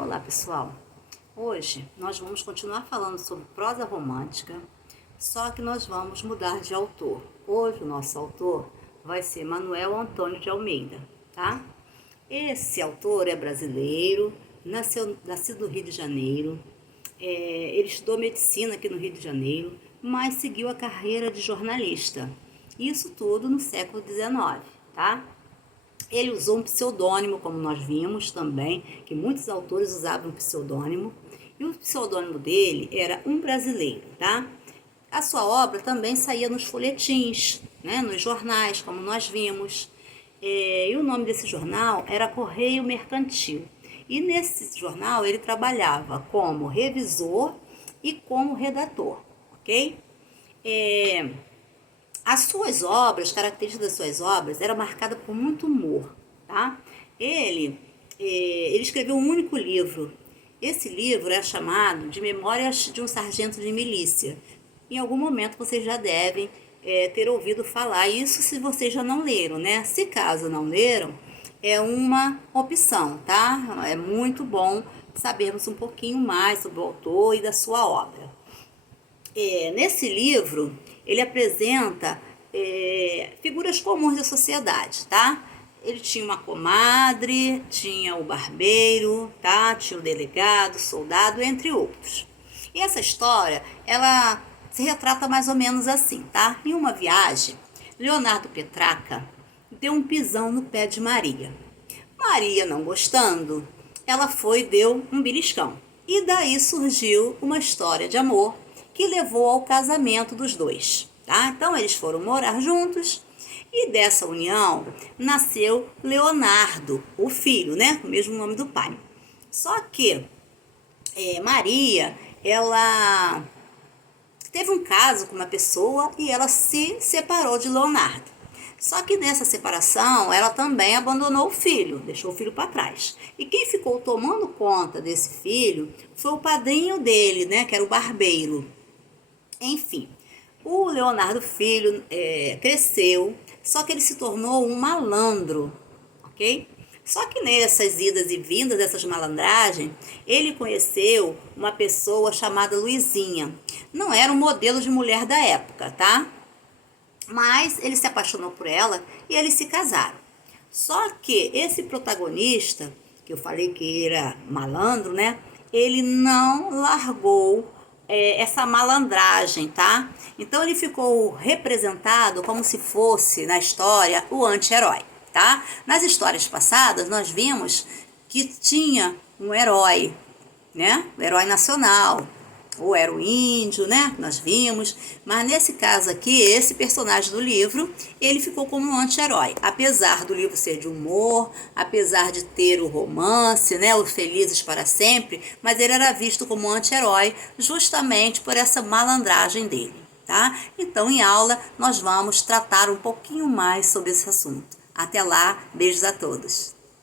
Olá pessoal, hoje nós vamos continuar falando sobre prosa romântica, só que nós vamos mudar de autor. Hoje o nosso autor vai ser Manuel Antônio de Almeida, tá? Esse autor é brasileiro, nascido no Rio de Janeiro, ele estudou medicina aqui no Rio de Janeiro, mas seguiu a carreira de jornalista, isso tudo no século XIX, tá? Ele usou um pseudônimo, como nós vimos também, que muitos autores usavam um pseudônimo, e o pseudônimo dele era Um Brasileiro, tá? A sua obra também saía nos folhetins, né, nos jornais, como nós vimos, e o nome desse jornal era Correio Mercantil. E nesse jornal ele trabalhava como revisor e como redator, ok? As suas obras, características das suas obras, eram marcadas por muito humor, tá? Ele escreveu um único livro. Esse livro é chamado de Memórias de um Sargento de Milícia. Em algum momento vocês já devem ter ouvido falar isso se vocês já não leram, né? Se caso não leram, é uma opção, tá? É muito bom sabermos um pouquinho mais sobre o autor e da sua obra. Nesse livro, ele apresenta figuras comuns da sociedade, tá? Ele tinha uma comadre, tinha o barbeiro, tá? Tinha o delegado, o soldado, entre outros. E essa história, ela se retrata mais ou menos assim, tá? Em uma viagem, Leonardo Petrarca deu um pisão no pé de Maria. Maria, não gostando, ela foi e deu um beliscão. E daí surgiu uma história de amor que levou ao casamento dos dois, tá? Então eles foram morar juntos e dessa união nasceu Leonardo, o filho, né? O mesmo nome do pai. Só que Maria, ela teve um caso com uma pessoa e ela se separou de Leonardo. Só que nessa separação, ela também abandonou o filho, deixou o filho para trás. E quem ficou tomando conta desse filho foi o padrinho dele, né, que era o barbeiro. Enfim, o Leonardo filho cresceu, só que ele se tornou um malandro, ok? Só que nessas idas e vindas, dessas malandragens, ele conheceu uma pessoa chamada Luizinha. Não era um modelo de mulher da época, tá? Mas ele se apaixonou por ela e eles se casaram. Só que esse protagonista, que eu falei que era malandro, né? Ele não largou essa malandragem, tá? Então ele ficou representado como se fosse, na história, o anti-herói, tá? Nas histórias passadas, nós vimos que tinha um herói, né? O herói nacional, ou era o índio, né? Nós vimos. Mas nesse caso aqui, esse personagem do livro, ele ficou como um anti-herói. Apesar do livro ser de humor, apesar de ter o romance, né? Os Felizes para Sempre, mas ele era visto como um anti-herói justamente por essa malandragem dele, tá? Então, em aula, nós vamos tratar um pouquinho mais sobre esse assunto. Até lá, beijos a todos.